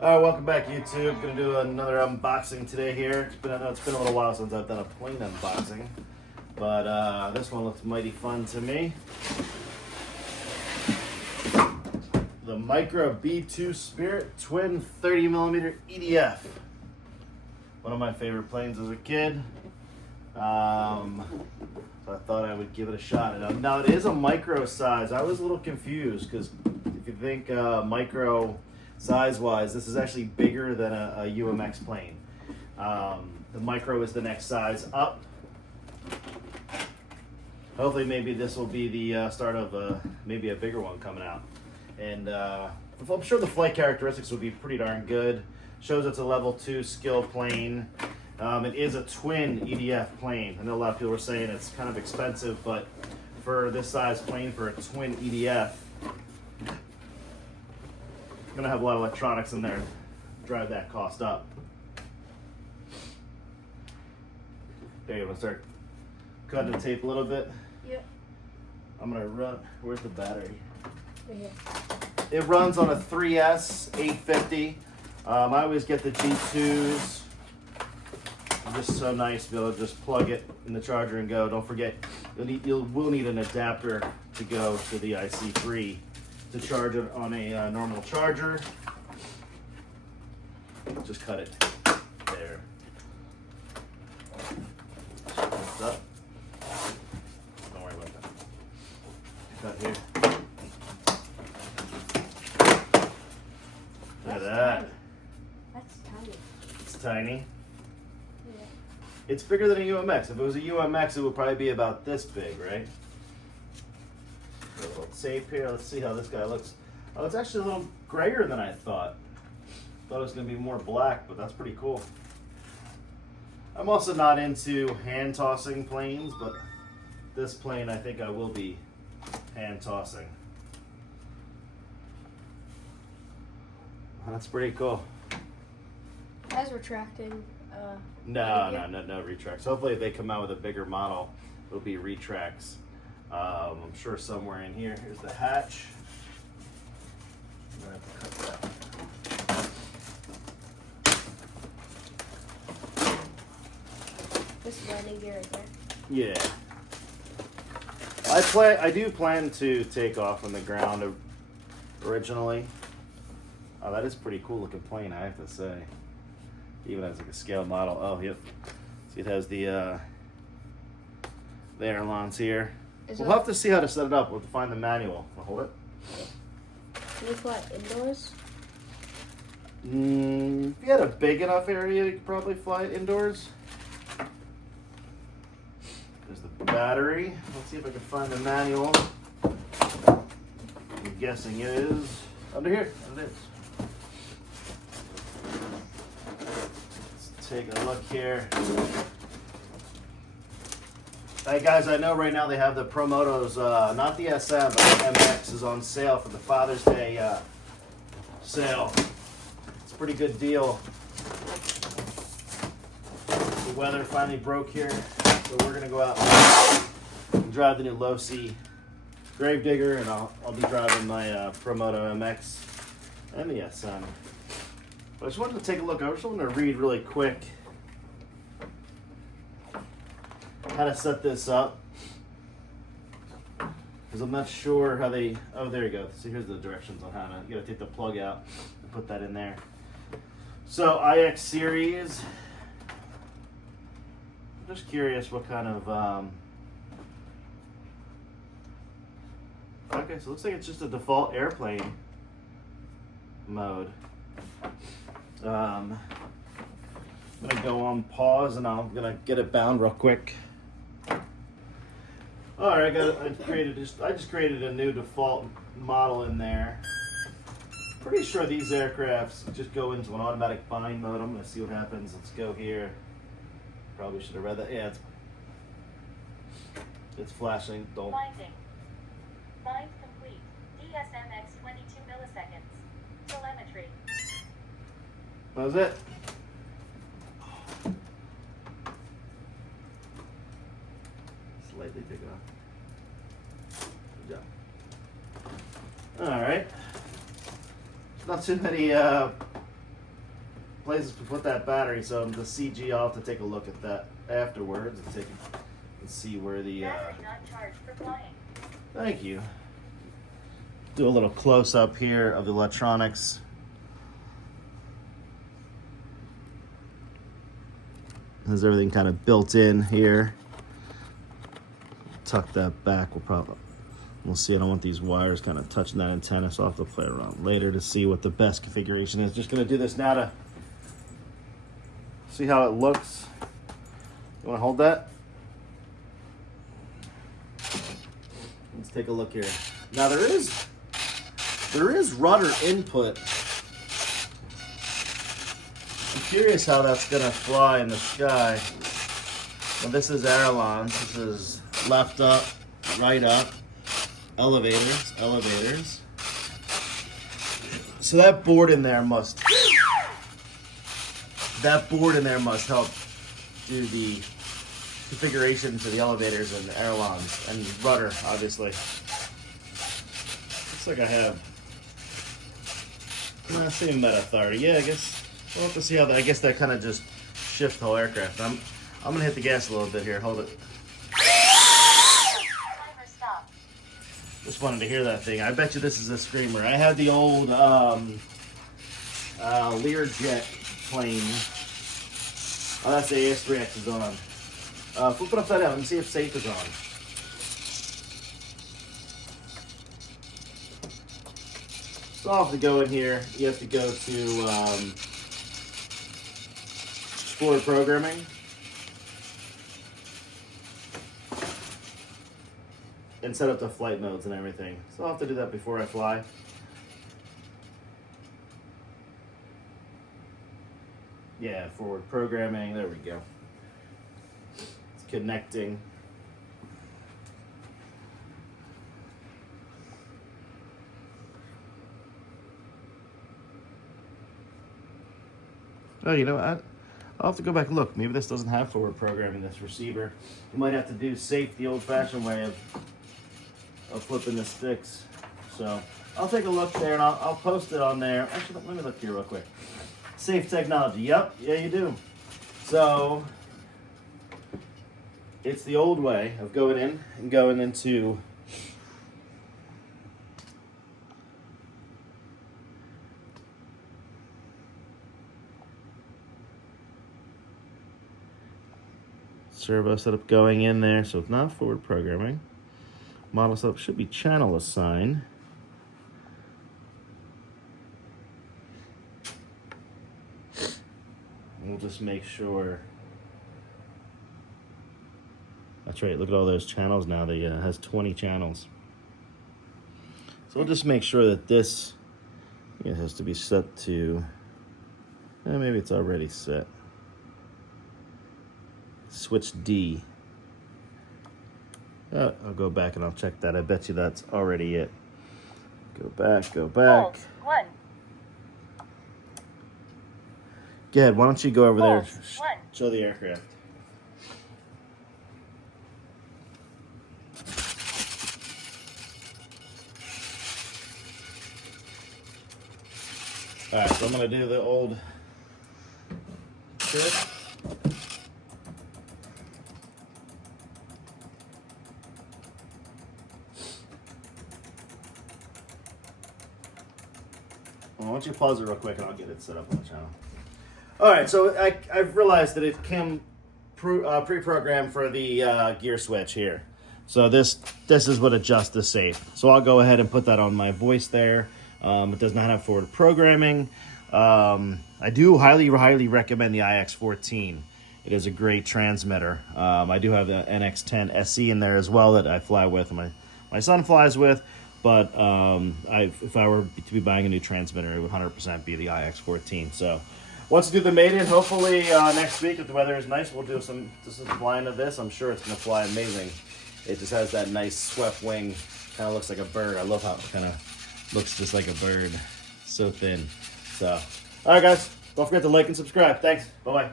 Welcome back, YouTube. Gonna do another unboxing today here. I know it's been a little while since I've done a plane unboxing, but this one looks mighty fun to me. The Micro B-2 Spirit Twin 30mm EDF. One of my favorite planes as a kid. So I thought I would give it a shot. Now it is a micro size. I was a little confused because if you think micro size-wise, this is actually bigger than a UMX plane. The micro is the next size up. Hopefully maybe this will be the start of maybe a bigger one coming out. And I'm sure the flight characteristics will be pretty darn good. Shows it's a level 2 skill plane. It is a twin EDF plane. I know a lot of people are saying it's kind of expensive, but for this size plane for a twin EDF, gonna have a lot of electronics in there to drive that cost up. There you go. Start cutting the tape a little bit. Yep. I'm gonna run. Where's the battery? Right here. It runs on a 3S 850. I always get the G2s. It's just so nice to be able to just plug it in the charger and go. Don't forget, you will need an adapter to go to the IC3 to charge it on a normal charger. Just cut it there. What's up? Don't worry about that. Cut here. Look at that. That's tiny. It's tiny. Yeah. It's bigger than a UMX. If it was a UMX, it would probably be about this big, right? A little tape here. Let's see how this guy looks. Oh, it's actually a little grayer than I thought. Thought it was going to be more black, but that's pretty cool. I'm also not into hand tossing planes, but this plane I think I will be hand tossing. That's pretty cool. As retracting. No retracts. Hopefully if they come out with a bigger model, it'll be retracts. I'm sure somewhere in here. Here's the hatch. I'm gonna have to cut that. This landing gear right there. Yeah. I do plan to take off on the ground originally. Oh, that is pretty cool looking plane, I have to say. Even as like a scale model. Oh, yep. See, it has the ailerons here. We'll have to see how to set it up. We'll have to find the manual. I'll hold it. Can you fly indoors? If you had a big enough area, you could probably fly it indoors. There's the battery. Let's see if I can find the manual. I'm guessing it is under here. It is. Let's take a look here. Hey guys, I know right now they have the Promotos, not the SM, but the MX is on sale for the Father's Day sale. It's a pretty good deal. The weather finally broke here, so we're gonna go out and drive the new low C Gravedigger, and I'll be driving my Promoto MX and the SM. But I just wanted to take a look. I just wanted to read really quick how to set this up, because I'm not sure how they. Oh, there you go. So here's the directions on how to. You gotta take the plug out and put that in there. So IX series. I'm just curious what kind of. Okay, so it looks like it's just a default airplane mode. I'm gonna go on pause and I'm gonna get it bound real quick. All right, I just created a new default model in there. Pretty sure these aircrafts just go into an automatic bind mode. I'm gonna see what happens. Let's go here. Probably should have read that. Yeah, it's flashing. Don't. Binding. Bind complete. DSMX 22 milliseconds. Telemetry. That was it. Slightly big enough. Good job. All right. Not too many places to put that battery. So the CG, I'll have to take a look at that afterwards and see where the. Battery not charged for flying. Thank you. Do a little close up here of the electronics. Has everything kind of built in here. Tuck that back. We'll see. I don't want these wires kind of touching that antenna, so I'll have to play around later to see what the best configuration is. Just going to do this now to see how it looks. You want to hold that? Let's take a look here. Now there is rudder input. I'm curious how that's going to fly in the sky. Well, this is ailerons. This is left up, right up. Elevators. So that board in there must help do the configuration for the elevators and the ailerons and rudder, obviously. Looks like I have same meta authority. Yeah, I guess we'll have to see how that. I guess that kind of just shifts the whole aircraft. I'm gonna hit the gas a little bit here. Hold it. Just wanted to hear that thing. I bet you this is a screamer. I had the old Learjet plane. Oh, that's the AS3X is on. Flip it upside down. Let me see if safe is on. So I'll have to go in here. You have to go to forward programming. And set up the flight modes and everything. So I'll have to do that before I fly. Yeah, forward programming. There we go. It's connecting. Oh, you know what? I'll have to go back and look. Maybe this doesn't have forward programming, this receiver. You might have to do safe the old-fashioned way of flipping the sticks. So I'll take a look there and I'll post it on there. Actually, let me look here real quick. Safe technology. Yep, yeah, you do. So it's the old way of going in and going into servo setup going in there. So it's not forward programming. Model setup should be channel assign. We'll just make sure. That's right, look at all those channels now. They has 20 channels. So we'll just make sure that this has to be set to, maybe it's already set. Switch D. I'll go back and I'll check that. I bet you that's already it. Go back. Hold 1. Go ahead, why don't you go over there, Hold 1. show the aircraft. Alright, so I'm going to do the old trick. Why don't you pause it real quick and I'll get it set up on the channel. Alright, so I've realized that it came pre-programmed for the gear switch here. So this is what adjusts the safe. So I'll go ahead and put that on my voice there. It does not have forward programming. I do highly recommend the IX-14. It is a great transmitter. I do have the NX-10 SE in there as well that I fly with, and my son flies with. But if I were to be buying a new transmitter, it would 100% be the IX-14. So once we do the maiden, hopefully next week, if the weather is nice, we'll do some flying of this. I'm sure it's going to fly amazing. It just has that nice swept wing. Kind of looks like a bird. I love how it kind of looks just like a bird. So thin. So, all right, guys. Don't forget to like and subscribe. Thanks. Bye-bye.